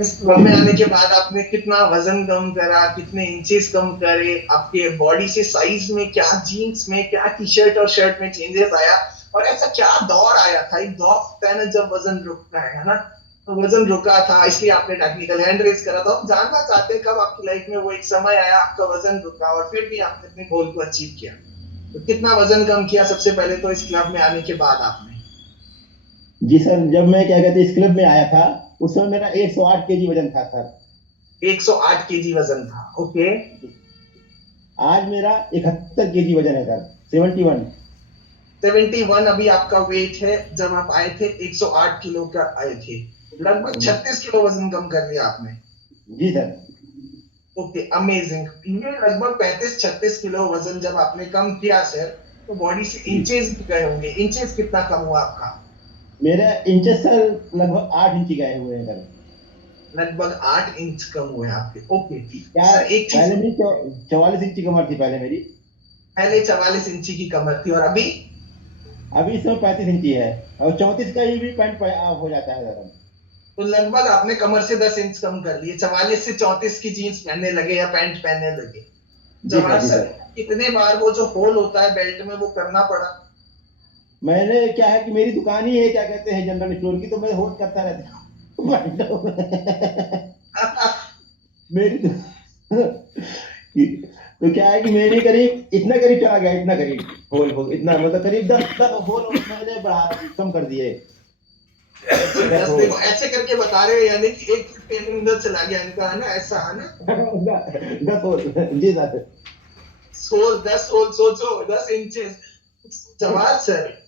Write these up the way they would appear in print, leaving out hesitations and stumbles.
इस क्लब में आने के बाद आपने कितना वजन कम करा, कितने इंचेस कम करे, आपके बॉडी से साइज में क्या, जीन्स में क्या, टी शर्ट और शर्ट में चेंजेस आया, और ऐसा क्या दौर आया था, एक दौर होता है ना जब वजन रुकता है ना, तो वजन रुका था इसलिए आपने टेक्निकल हैंड रेस करा था। हम जानना चाहते हैं कब आपकी लाइफ में वो एक समय आया, आपका वजन रुका और फिर भी आपने अपने गोल को अचीव किया। तो कितना वजन कम किया सबसे पहले तो इस क्लब में आने के बाद आपने? जी सर, जब मैं क्या कहते हैं इस क्लब में आया था, उस समय मेरा 108 केजी वजन था सर। 108 केजी वजन था, ओके। आज मेरा 71 केजी वजन है सर, 71। 71 अभी आपका वेट है, जब आप आए थे 108 किलो का आए थे, लगभग जी 36 किलो वजन कम कर लिया आपने। जी सर। Okay, amazing. ये लगभग 35-36 किलो वजन जब आपने कम किया सर, तो बॉडी से जी इंचेस भी गए होंगे, इंचेस कितना कम हुआ आपका? मेरा इंचेस सर लगभग 8 इंची गए हुए हैं सर। लगभग 8 इंच कम हुए आपके, ओके। क्या, सर एक चीज, पहले मेरी 44 इंची कमर थी पहले मेरी। पहले 44 इंची की कमर थी और अभी? अभी इस समय 35 इंची है, और 34 का ही भी पैंट हो जाता है सर। तो लगभग आपने कमर से 10 इंच कम कर लिए, 44 से 34 की जीन्स पहनने लगे या पैंट पहनने लगे। जी सर, जवाब जी सर, सर। कितने बार वो जो होल होता है बेल्ट में वो करना पड़ा? मैंने क्या है कि मेरी दुकान ही है क्या कहते हैं जनरल स्टोर की, तो मैं होल्ड करता रहता हूँ। मेरी तो क्या है कि मेरी करीब इतना करीब चला गया, इतना करीब होल हो, इतना मतलब करीब 10 10 होल मैंने बढ़ा कम कर दिए। अच्छा, 10 10 होल। देखो ऐसे करके बता रहे हो, यानी कि एक फुट के अंदर चला गया इनका, है ना, ऐसा है ना? 10 होल। जी सर। सोल 10 होल, सोचो 10 इंचेस। जवाब सर,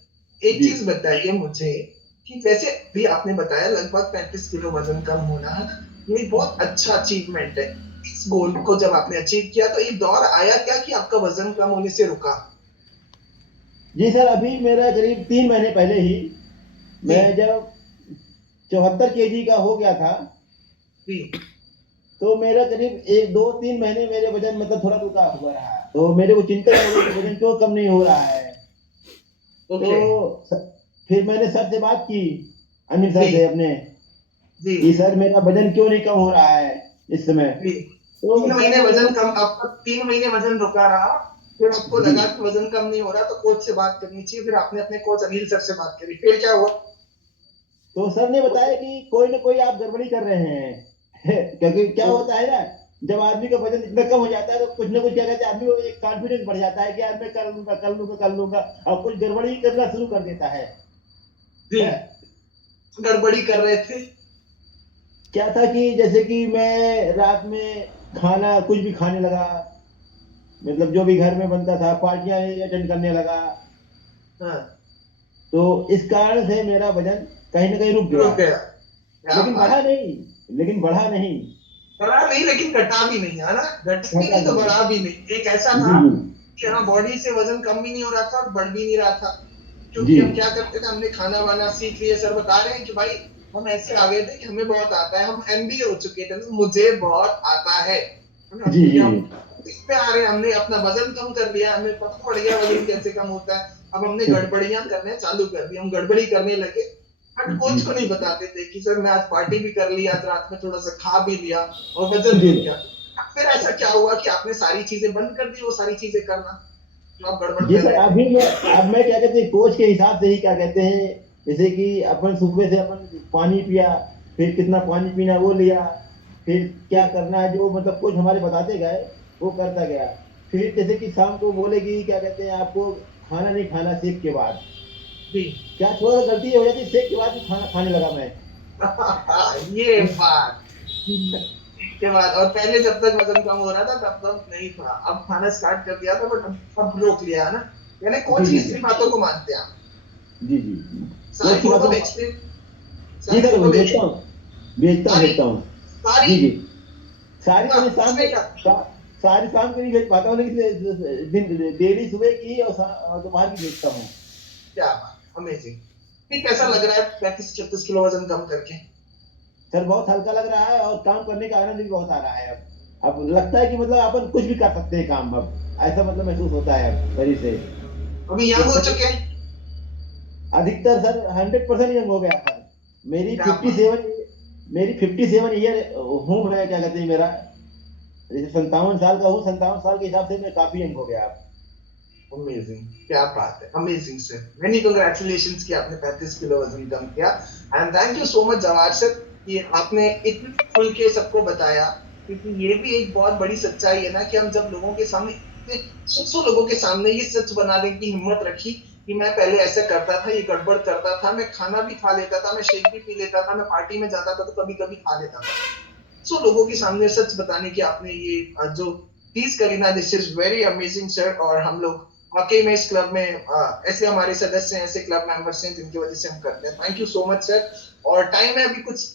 एक जी चीज बताइए मुझे कि जैसे भी आपने बताया लगभग 35 किलो वजन कम होना, है ना, ये बहुत अच्छा अचीवमेंट है। इस गोल को जब आपने अचीव किया तो एक दौर आया क्या कि आपका वजन कम होने से रुका? जी सर, अभी मेरा करीब 3 महीने पहले ही जी। मैं जब 74 केजी का हो गया था, जी। तो मेरा करीब 1 2 3 महीने मेरे वजन मतलब थोड़ा रुका हुआ रहा, तो मेरे को चिंता हो गई कि वजन क्यों कम नहीं हो रहा है। ओके। तो फिर मैंने सर से बात की, अनिल जी। सर से अपने, जी। कि सर मेरा वजन क्यों नहीं कम हो रहा है इस समय। जी। तो तीन सर महीने ने वजन मेरे, कम, आपका 3 महीने वजन रुका रहा, फिर आपको जी, लगा कि वजन कम नहीं हो रहा तो कोच से बात करनी चाहिए, फिर आपने अपने कोच अनिल सर से बात करी, फिर क्या हुआ? तो सर ने बताया कि कोई ना कोई आप गड़बड़ी कर रहे हैं। क्योंकि क्या होता है ना, जब आदमी का वजन इतना कम हो जाता है तो कुछ ना कुछ क्या कहते हैं आदमी को एक कॉन्फिडेंस बढ़ जाता है कि यार मैं कर लूंगा कर लूंगा कर लूंगा, और कुछ गड़बड़ी करना शुरू कर देता है। जी। गड़बड़ी कर रहे थे? क्या था कि जैसे कि मैं रात में खाना कुछ भी खाने लगा, मतलब जो भी घर में बनता था, पार्टियां अटेंड करने लगा। हाँ। तो इस कारण से मेरा वजन कहीं ना कहीं रुक गया, रुक गया? क्या लेकिन बढ़ा बात! नहीं, लेकिन बढ़ा नहीं, बढ़ा नहीं लेकिन घटा भी नहीं, है ना, घटा भी घटा नहीं तो नहीं। बढ़ा भी नहीं, एक ऐसा जी था जी। कि हाँ बॉडी से वजन कम भी नहीं हो रहा था और बढ़ भी नहीं रहा था। जी क्योंकि हम क्या करते थे, हमने खाना वाना सीख लिए, सर बता रहे हैं कि भाई हम ऐसे आ गए थे कि हमें बहुत आता है, हम एमबीए हो चुके थे, तो मुझे बहुत आता है ना, जी क्योंकि जी। हम इसमें आ रहे हैं, हमने अपना वजन कम कर लिया, हमें पता पड़ गया वजन कैसे कम होता है। अब हमने गड़बड़ियां करने चालू कर दी, हम गड़बड़ी करने लगे, बट जी कोच को नहीं बताते थे कि सर मैं आज पार्टी भी कर ली, आज रात में थोड़ा सा खा भी लिया और वजन जी रुक गया। फिर ऐसा क्या हुआ कि आपने सारी चीजें बंद कर दी, वो सारी चीजें करना जो आप गड़बड़ जी कर सर, रहे थे? अभी मैं, अब मैं क्या कहते हैं कोच के हिसाब से ही क्या कहते हैं, जैसे कि अपन सुबह से अपन पानी पिया, फिर कितना पानी पीना वो लिया, फिर क्या जी। करना है जो मतलब कोच हमारे बताते गए वो करता गया। फिर जैसे कि शाम को बोलेगी क्या कहते हैं आपको खाना नहीं खाना सेक के बाद, जी। क्या थोड़ा सा गलती हो जाती, सेक के बाद भी खाना खाने लगा मैं। ये बात के बाद, और पहले जब तक वजन कम हो रहा था तब तक नहीं था, अब खाना स्टार्ट कर दिया था बट अब रोक लिया, है ना, यानी जी कोच जी की जी। सारी बातों को मानते हैं आप? जी जी। सारी कोच की फोटो बातों, भेजते? जी सारी सर फोटो भेजते? भेजता हूँ, भेजता हूँ सारी? भेजता हूँ। सारी? जी जी। सारी ना तो नहीं, शाम उसमें को क्या? सारी शाम को नहीं भेज पाता हूँ, लेकिन दिन डेली सुबह की और दोपहर की भेजता हूँ। क्या बात, अमेजिंग। ठीक, कैसा लग रहा है 35-36 किलो वजन कम करके? सर बहुत हल्का लग रहा है और काम करने का आनंद भी बहुत आ रहा है अब लगता है कि मतलब अपन कुछ भी कर सकते हैं काम अब, ऐसा मतलब महसूस होता है अब शरीर से। अभी यंग एक हो शरीर, चुके हैं? अधिकतर सर 100% यंग हो गया सर। मेरी क्या फिफ्टी बात! सेवन मेरी 57 ईयर हूँ मैं, क्या कहते हैं, मेरा 57 साल का हूँ, 57 साल के हिसाब से मैं काफी यंग हो गया। अमेजिंग, क्या बात है, अमेजिंग सर, मेनी कांग्रेचुलेशंस कि आपने 35 किलो वजन कम किया। And thank you so much Jawahar sir कि आपने इतने खुल के सबको बताया, क्योंकि ये भी एक बहुत बड़ी सच्चाई है ना कि हम जब लोगों के सामने, 600 लोगों के सामने ये सच बनाने की हिम्मत रखी कि मैं पहले ऐसे करता था, ये गड़बड़ करता था, मैं खाना भी खा लेता था, मैं शेक भी पी लेता था, मैं पार्टी में जाता था तो कभी कभी खा लेता था, सो लोगों के सामने सच बताने की आपने ये जो चीज करी ना, this is very amazing sir. और हम लोग वाकई में इस क्लब में ऐसे हमारे सदस्य हैं, ऐसे क्लब मेंबर्स हैं जिनकी वजह से हम करते हैं। Thank you so much sir. और टाइम है अभी कुछ